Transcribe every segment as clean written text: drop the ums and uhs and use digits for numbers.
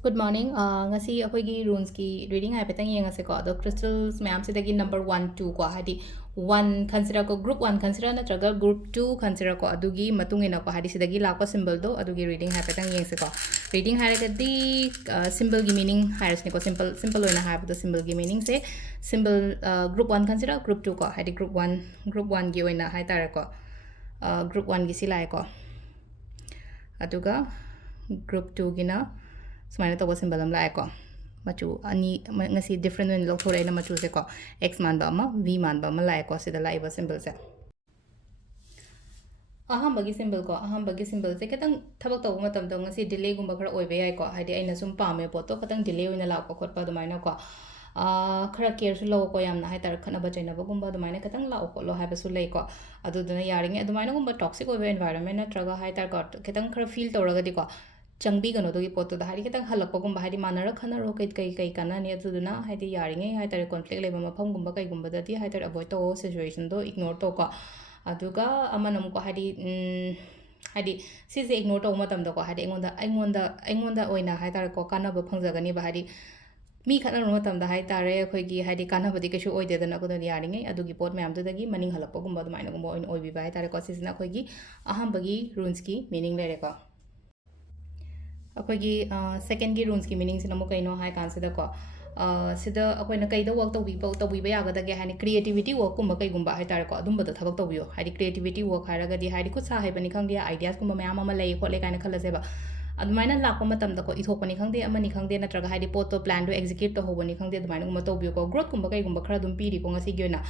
Good morning. Ngasi akhoi runes ki reading hai petang yenga se ko ado crystals mayam se dagi number 1 2 ko hadi 1 consider ko group 1 consider na traga group 2 consider ko adugi matung ina ko hadi se dagi lakpa symbol do adugi reading hai petang yeng se ko reading hai ga di symbol gi meaning hai ne ko simple oina hai the symbol gi meaning se symbol group 1 consider group 2 ko hadi group 1 gi oina hai tare ko group 1 gi silai ko aduga group 2 gi na sumaina to symbol am lae ko machu ani ngasi different when lok thore na machu se ko x man ba ma v man ba ma lae ko sida lai ba symbol se ahambagi symbol ko ahambagi symbol se ketang thabak taw matam do ngasi delay gumba khara oibe yai ko haidi aina sum pame po to ketang delay oina lakpa khotpa dumaina ko khara care su lo ko yamna hai tar khana ba chaina ba gumba dumaina ketang la ko lo hai ba su lei ko adu duna yaringe dumaina gumba toxic oibe environment na traga hai tar ko ketang khara feel tawraga di ko changbi gano do gi pot da hari ketang halakpa gumba hari manara khana ro kai kana ne adu duna hai di yaringe hai tar conflict leba mafam gumba kai gumba da di hai tar avoid to situation do ignore to ko aduga amanam ko hari hari sise ignore to matam da ko hari aingonda oina hai tar ko kana ba phangjagani ba hari mi khana ro matam da hai tare khoi gi hari kana badi keshu oide da na ko da yaringe adugi pot mayam da gi maning halakpa gumba da maina gumba oin oibi ba hai tare ko sisna khoi gi aham bagi runes ki meaning lere ko अखोगी second की रून्स की meaning से नमो कइनो high कांसिदा को सिदा अखोइना कइदा work तौबीबा यागदगे हानि creativity work कुम कइगुम्बा high तारे को अदुम्बद थबक तौबियो हाइदि क्रिएटिविटी वर्क हाइरगदि हाइदि खुद सा हाइबनि खंगदि आइडियाज कुम मयाम अमा लई खोले काइना खलसेबा अदुमाइना लाकपा मतमदा को इथोकपनि खंगदे अमनि खंगदे नत्रगा हाइदि पोतो प्लान दो एक्जिक्यूट तो होबनि खंगदे अदुमाइना गुम तौबियो को ग्रोथ कुम कइगुम्बा खरा दुम पीरि को ngasi gyona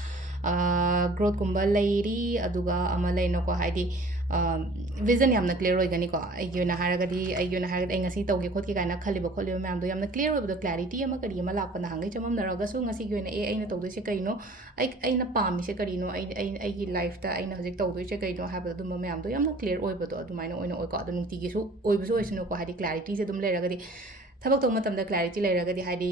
ग्रोथ कुम लैरी अदुगा अमा लैनो को हाइदि vision yamna clear oigani ko aigona haragadi aigona haragadi ai ngasi tawge khotki kaina khaliba kholiba mayam do yamna clear oibo clarity ama kari ama lakpa na hangai chamam naraga su ngasi gyona e aina tawdo se kaino aina pami se karino ai gi life ta aina hojik tawdo se kaino haba dum mayam do yamna clear oibo do adumaina oina oiko adu nungti gi su oibo su oisino ko hadi clarity se dum leragadi थबक तौर मतमदा clarity लेरगदी हाइदि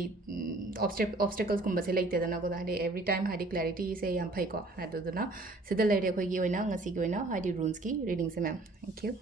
obstacles कुंबा से लेते दना को हाइदि every time हाइदि clarity से याम phaco हाइदुना सिदा लेरे खोगी ओइना ngasi gi oina हाइदि रून्स की reading से मैम थैंक यू